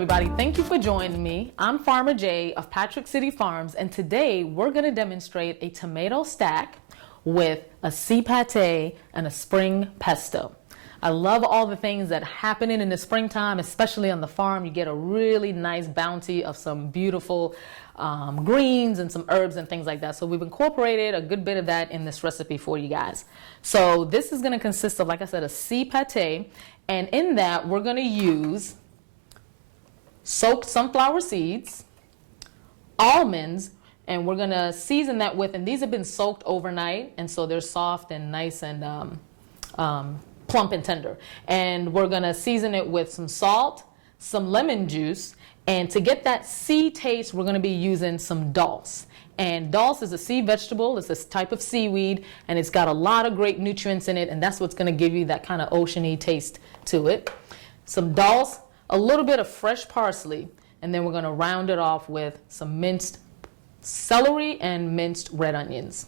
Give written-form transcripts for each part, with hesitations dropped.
everybody, thank you for joining me. I'm Farmer Jay of Patrick City Farms, and today we're going to demonstrate a tomato stack with a sea pâté and a spring pesto. I love all the things that happen in the springtime, especially on the farm. You get a really nice bounty of some beautiful greens and some herbs and things like that. So we've incorporated a good bit of that in this recipe for you guys. So this is going to consist of, like I said, a sea pâté, and in that we're going to use soaked sunflower seeds, almonds, and we're going to season that with, and these have been soaked overnight, and so they're soft and nice and plump and tender. And we're going to season it with some salt, some lemon juice, and to get that sea taste, we're going to be using some dulse. And dulse is a sea vegetable. It's this type of seaweed, and it's got a lot of great nutrients in it, and that's what's going to give you that kind of oceany taste to it. Some dulse, a little bit of fresh parsley, and then we're going to round it off with some minced celery and minced red onions.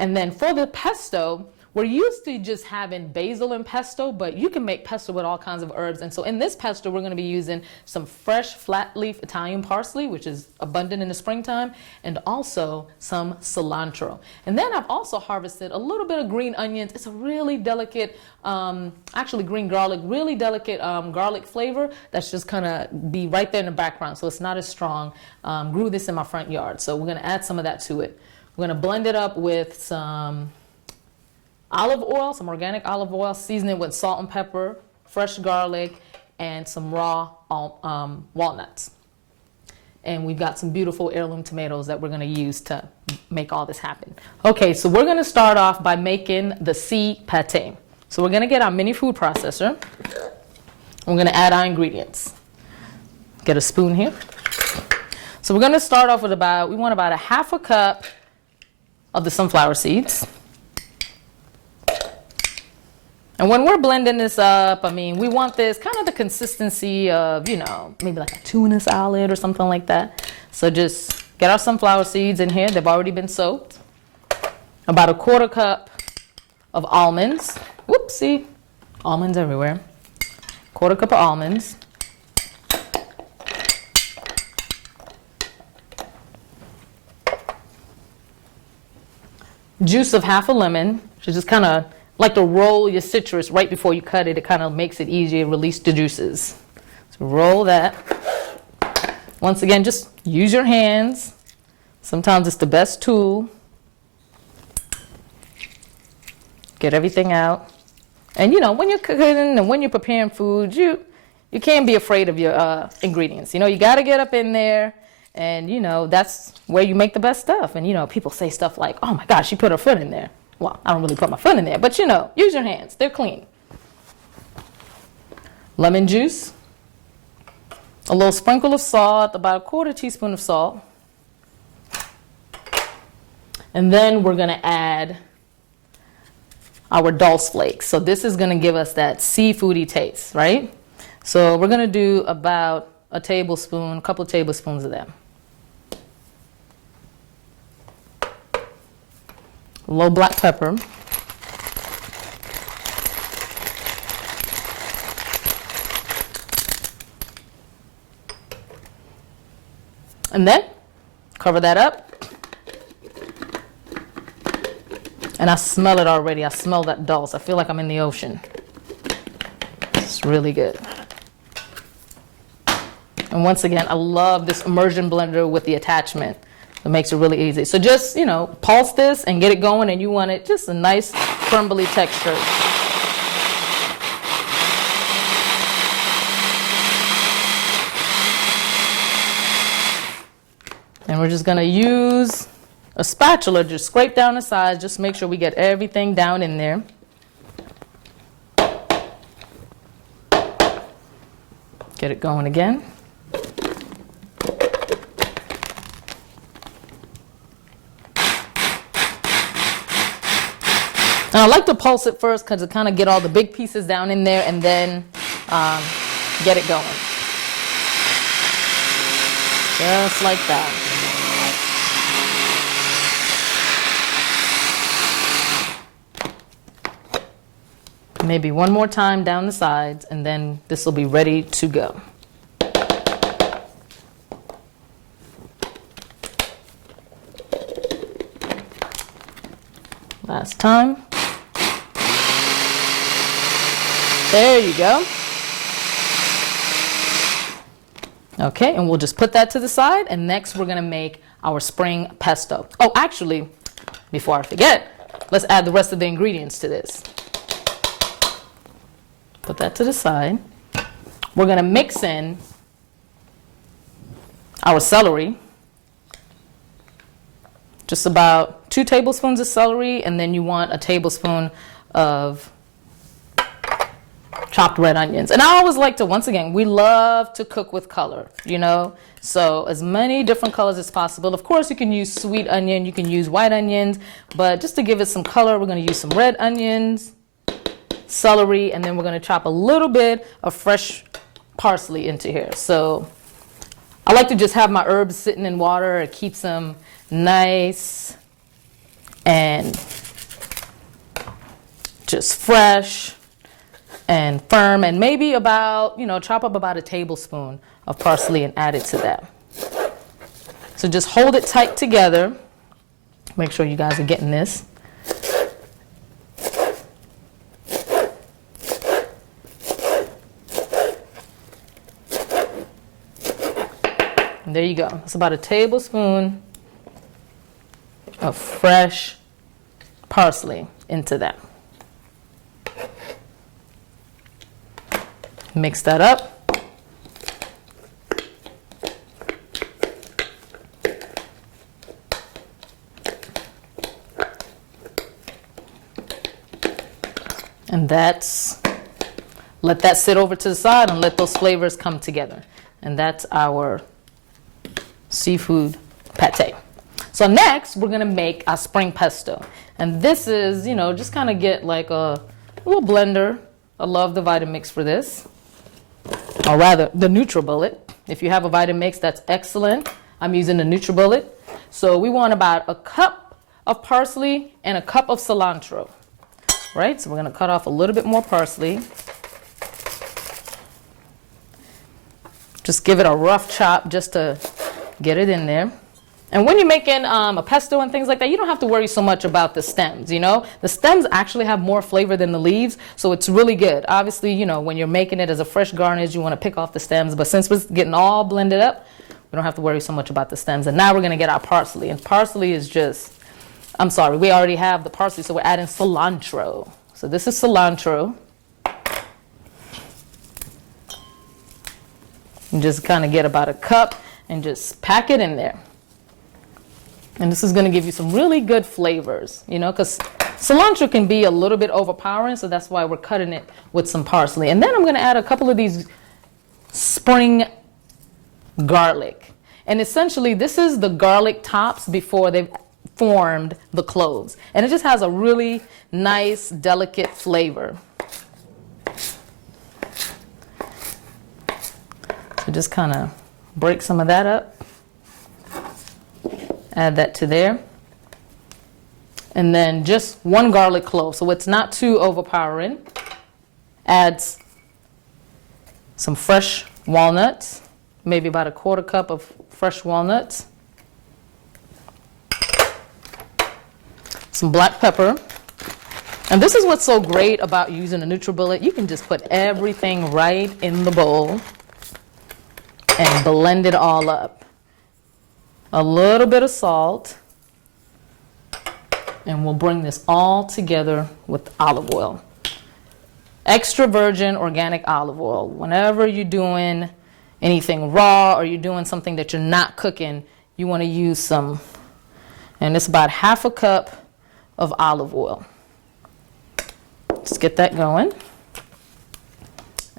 And then for the pesto, we're used to just having basil and pesto, but you can make pesto with all kinds of herbs. And so in this pesto, we're going to be using some fresh flat leaf Italian parsley, which is abundant in the springtime, and also some cilantro. And then I've also harvested a little bit of green onions. It's a really delicate, actually green garlic, really delicate garlic flavor that's just kind of be right there in the background. So it's not as strong. Grew this in my front yard. So we're going to add some of that to it. We're going to blend it up with some olive oil, some organic olive oil, season it with salt and pepper, fresh garlic, and some raw walnuts. And we've got some beautiful heirloom tomatoes that we're going to use to make all this happen. Okay, so we're going to start off by making the sea pâté. So we're going to get our mini food processor. We're going to add our ingredients. Get a spoon here. So we're going to start off with we want about a half a cup of the sunflower seeds. And when we're blending this up, I mean, we want this kind of the consistency of, you know, maybe like a tuna salad or something like that. So just get our sunflower seeds in here. They've already been soaked. About a quarter cup of almonds. Whoopsie. Almonds everywhere. Quarter cup of almonds. Juice of half a lemon. So just kind of like to roll your citrus right before you cut it. It kind of makes it easier to release the juices. So roll that. Once again, just use your hands. Sometimes it's the best tool. Get everything out. And you know, when you're cooking and when you're preparing food, you can't be afraid of your ingredients. You know, you got to get up in there, and you know, that's where you make the best stuff. And you know, people say stuff like, oh my gosh, she put her foot in there. Well, I don't really put my foot in there, but you know, use your hands. They're clean. Lemon juice. A little sprinkle of salt, about a quarter teaspoon of salt. And then we're going to add our dulse flakes. So this is going to give us that seafoody taste, right? So we're going to do about a couple of tablespoons of them. A little black pepper. And then cover that up. And I smell it already. I smell that dulse. I feel like I'm in the ocean. It's really good. And once again, I love this immersion blender with the attachment. It makes it really easy. So just, you know, pulse this and get it going, and you want it just a nice crumbly texture. And we're just going to use a spatula, just scrape down the sides, just make sure we get everything down in there. Get it going again. And I like to pulse it first because it kind of get all the big pieces down in there, and then get it going. Just like that. Maybe one more time down the sides, and then this will be ready to go. last time. There you go. Okay, and we'll just put that to the side, and next we're gonna make our spring pesto. Oh, actually, before I forget, let's add the rest of the ingredients to this. Put that to the side. We're gonna mix in our celery. Just about 2 tablespoons of celery, and then you want a tablespoon of chopped red onions. And I always like to, once again, we love to cook with color, you know? So as many different colors as possible. Of course, you can use sweet onion, you can use white onions, but just to give it some color, we're gonna use some red onions, celery, and then we're gonna chop a little bit of fresh parsley into here. So I like to just have my herbs sitting in water. It keeps them nice and just fresh and firm, and maybe about, you know, chop up about a tablespoon of parsley and add it to that. So just hold it tight together. Make sure you guys are getting this. And there you go. It's about a tablespoon of fresh parsley into that. Mix that up. And let that sit over to the side and let those flavors come together. And that's our seafood pate. So next, we're gonna make our spring pesto. And this is, you know, just kind of get like a little blender. I love the Vitamix for this. Or rather, the NutriBullet. If you have a Vitamix, that's excellent. I'm using the NutriBullet. So we want about a cup of parsley and a cup of cilantro. Right? So we're gonna cut off a little bit more parsley. Just give it a rough chop just to get it in there. And when you're making a pesto and things like that, you don't have to worry so much about the stems, you know? The stems actually have more flavor than the leaves, so it's really good. Obviously, you know, when you're making it as a fresh garnish, you want to pick off the stems, but since we're getting all blended up, we don't have to worry so much about the stems. And now we're going to get our parsley, and parsley is just, I'm sorry, we already have the parsley, so we're adding cilantro. So this is cilantro. And just kind of get about a cup and just pack it in there. And this is going to give you some really good flavors, you know, because cilantro can be a little bit overpowering, so that's why we're cutting it with some parsley. And then I'm going to add a couple of these spring garlic. And essentially, this is the garlic tops before they've formed the cloves. And it just has a really nice, delicate flavor. So just kind of break some of that up. Add that to there. And then just 1 garlic clove, so it's not too overpowering. Add some fresh walnuts, maybe about a 1/4 cup of fresh walnuts. Some black pepper. And this is what's so great about using a NutriBullet. You can just put everything right in the bowl and blend it all up. A little bit of salt, and we'll bring this all together with olive oil. Extra virgin organic olive oil. Whenever you're doing anything raw or you're doing something that you're not cooking, you want to use some. And it's about 1/2 cup of olive oil. Let's get that going.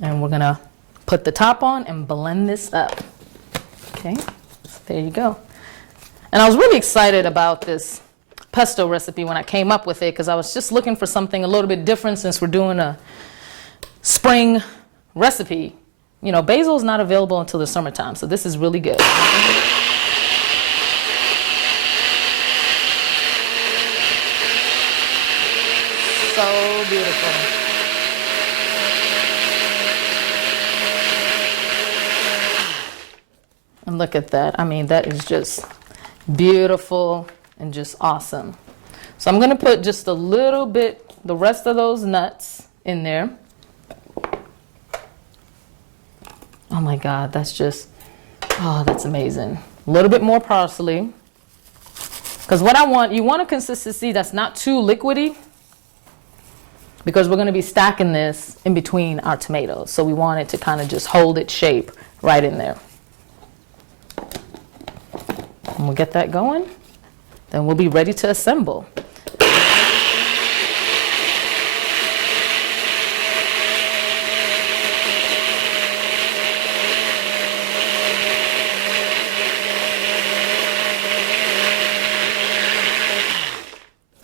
And we're going to put the top on and blend this up. Okay, so there you go. And I was really excited about this pesto recipe when I came up with it, because I was just looking for something a little bit different since we're doing a spring recipe. You know, basil is not available until the summertime, so this is really good. So beautiful. And look at that. I mean, that is just beautiful and just awesome. So I'm going to put just a little bit, the rest of those nuts in there. Oh my God, that's just, oh, that's amazing. A little bit more parsley. Because what I want, you want a consistency that's not too liquidy, because we're going to be stacking this in between our tomatoes. So we want it to kind of just hold its shape right in there. And we'll get that going. Then we'll be ready to assemble.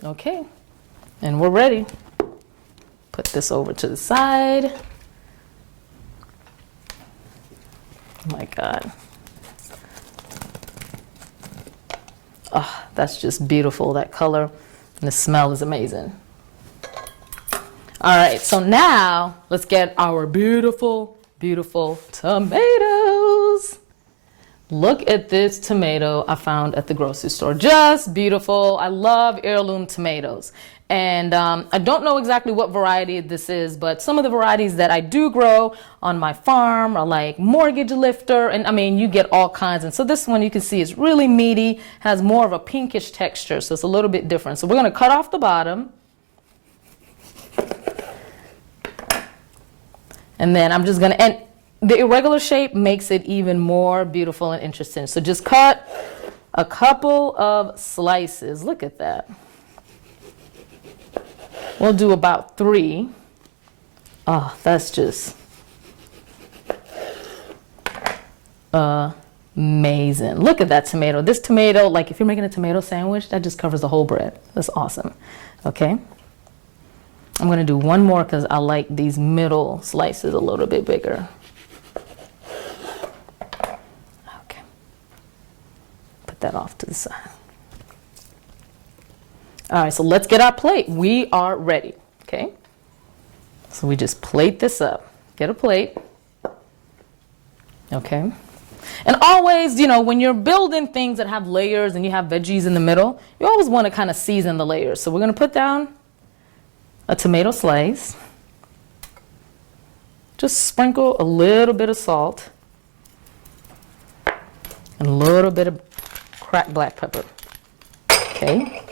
Okay, and we're ready. Put this over to the side. Oh my God. Oh, that's just beautiful, that color, and the smell is amazing. All right, so now let's get our beautiful, beautiful tomatoes. Look at this tomato I found at the grocery store. Just beautiful. I love heirloom tomatoes. And I don't know exactly what variety this is, but some of the varieties that I do grow on my farm are like mortgage lifter. And I mean, you get all kinds. And so this one you can see is really meaty, has more of a pinkish texture. So it's a little bit different. So we're going to cut off the bottom. And then I'm just going to, and the irregular shape makes it even more beautiful and interesting. So just cut a couple of slices. Look at that. We'll do about 3. Oh, that's just amazing. Look at that tomato. This tomato, like if you're making a tomato sandwich, that just covers the whole bread. That's awesome. Okay. I'm going to do one more because I like these middle slices a little bit bigger. Okay. Put that off to the side. All right, so let's get our plate. We are ready, okay? So we just plate this up. Get a plate, okay? And always, you know, when you're building things that have layers and you have veggies in the middle, you always want to kind of season the layers. So we're going to put down a tomato slice. Just sprinkle a little bit of salt and a little bit of cracked black pepper, okay?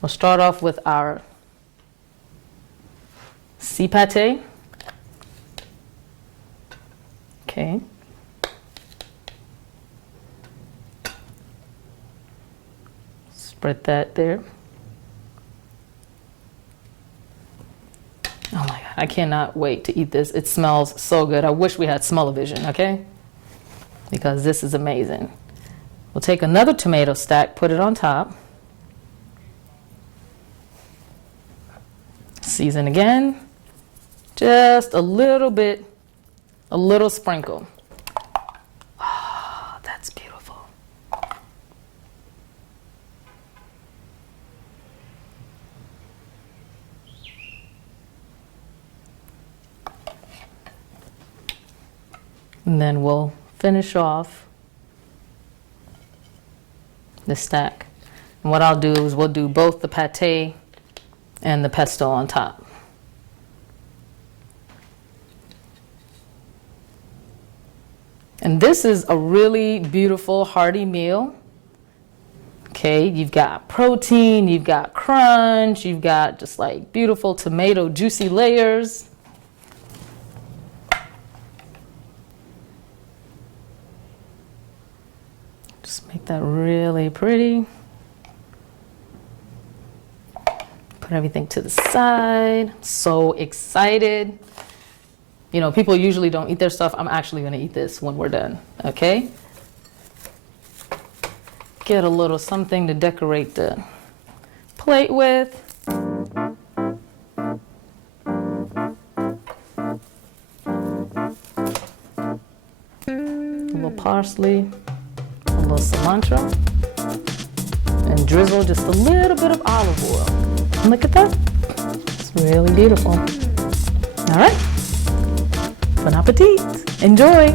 We'll start off with our pâté. Okay. Spread that there. Oh my God, I cannot wait to eat this. It smells so good. I wish we had smell-o-vision, okay? Because this is amazing. We'll take another tomato stack, put it on top. Season again, just a little bit, a little sprinkle. Oh, that's beautiful. And then we'll finish off the stack. And what I'll do is we'll do both the pâté and the pesto on top. And this is a really beautiful hearty meal. Okay, you've got protein, you've got crunch, you've got just like beautiful tomato juicy layers. Just make that really pretty. Put everything to the side. So excited. You know, people usually don't eat their stuff. I'm actually going to eat this when we're done. Okay? Get a little something to decorate the plate with. A little parsley, a little cilantro, and drizzle just a little bit of olive oil. Look at that. It's really beautiful. All right. Bon appetit. Enjoy.